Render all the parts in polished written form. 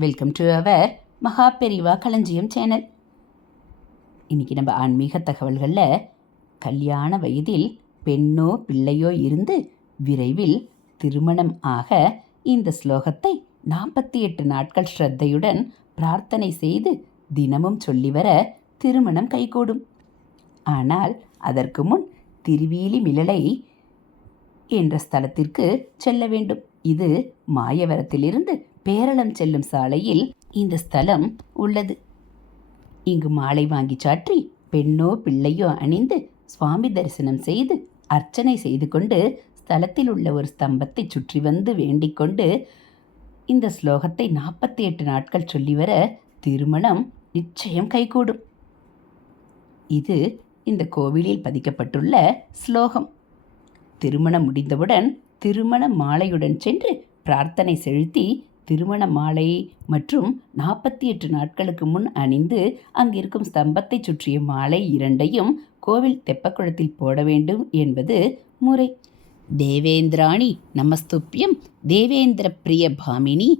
Welcome to our மகா பெரிவா களஞ்சியம் channel. இன்றைக்கி நம்ம ஆன்மீக தகவல்களில் கல்யாண வயதில் பெண்ணோ பிள்ளையோ இருந்து விரைவில் திருமணம் ஆக இந்த ஸ்லோகத்தை 48 நாட்கள் ஸ்ரத்தையுடன் பிரார்த்தனை செய்து தினமும் சொல்லி வர திருமணம் கைகூடும். ஆனால் அதற்கு முன் திருவீலி மிளலை என்ற ஸ்தலத்திற்கு செல்ல வேண்டும். இது மாயவரத்திலிருந்து பேரளம் செல்லும் சாலையில் இந்த ஸ்தலம் உள்ளது. இங்கு மாலை வாங்கி சாற்றி பெண்ணோ பிள்ளையோ அணிந்து சுவாமி தரிசனம் செய்து அர்ச்சனை செய்து கொண்டு ஸ்தலத்தில் உள்ள ஒரு ஸ்தம்பத்தை சுற்றி வந்து வேண்டிக் கொண்டு இந்த ஸ்லோகத்தை 48 நாட்கள் சொல்லி வர திருமணம் நிச்சயம் கைகூடும். இது இந்த கோவிலில் பதிக்கப்பட்டுள்ள ஸ்லோகம். திருமணம் முடிந்தவுடன் திருமண மாலையுடன் சென்று பிரார்த்தனை செலுத்தி திருமண மாலை மற்றும் 48 நாட்களுக்கு முன் அணிந்து அங்கிருக்கும் ஸ்தம்பத்தை சுற்றிய மாலை இரண்டையும் கோவில் தெப்பக்குளத்தில் போட வேண்டும் என்பது முறை. தேவேந்திராணி நமஸ்துப்யம் தேவேந்திர பிரிய பாமினி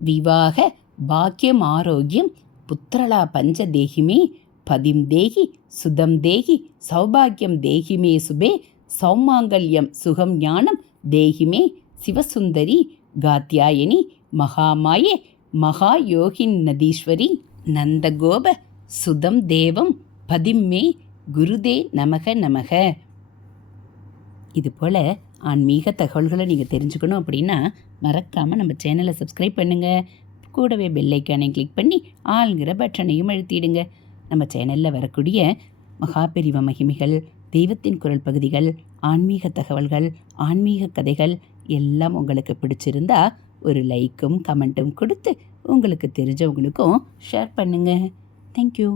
விவாக பாக்கியம் ஆரோக்கியம் புத்திரலா பஞ்ச தேகிமே பதிம் தேகி சுதம் தேகி சௌபாகியம் தேகிமே சுபே சௌமாங்கல்யம் சுகம் ஞானம் தேகிமே சிவசுந்தரி காத்யாயனி மகாமாயே மகா யோகின் நதீஸ்வரி நந்தகோப சுதம் தேவம் பதிம்மே குருதே நமக நமக. இதுபோல் ஆன்மீக தகவல்களை நீங்கள் தெரிஞ்சுக்கணும் அப்படின்னா மறக்காமல் நம்ம சேனலை சப்ஸ்கிரைப் பண்ணுங்கள். கூடவே பெல்லைக்கானை கிளிக் பண்ணி ஆளுங்கிற பட்டனையும் அழுத்திடுங்க. நம்ம சேனலில் வரக்கூடிய மகா பெரிவா மகிமைகள், தெய்வத்தின் குரல் பகுதிகள், ஆன்மீக தகவல்கள், ஆன்மீக கதைகள் எல்லாம் உங்களுக்கு பிடிச்சிருந்தா ஒரு லைக்கும் கமெண்ட்டும் கொடுத்து உங்களுக்கு தெரிஞ்சவங்களுக்கும் ஷேர் பண்ணுங்கள். தேங்க்யூ.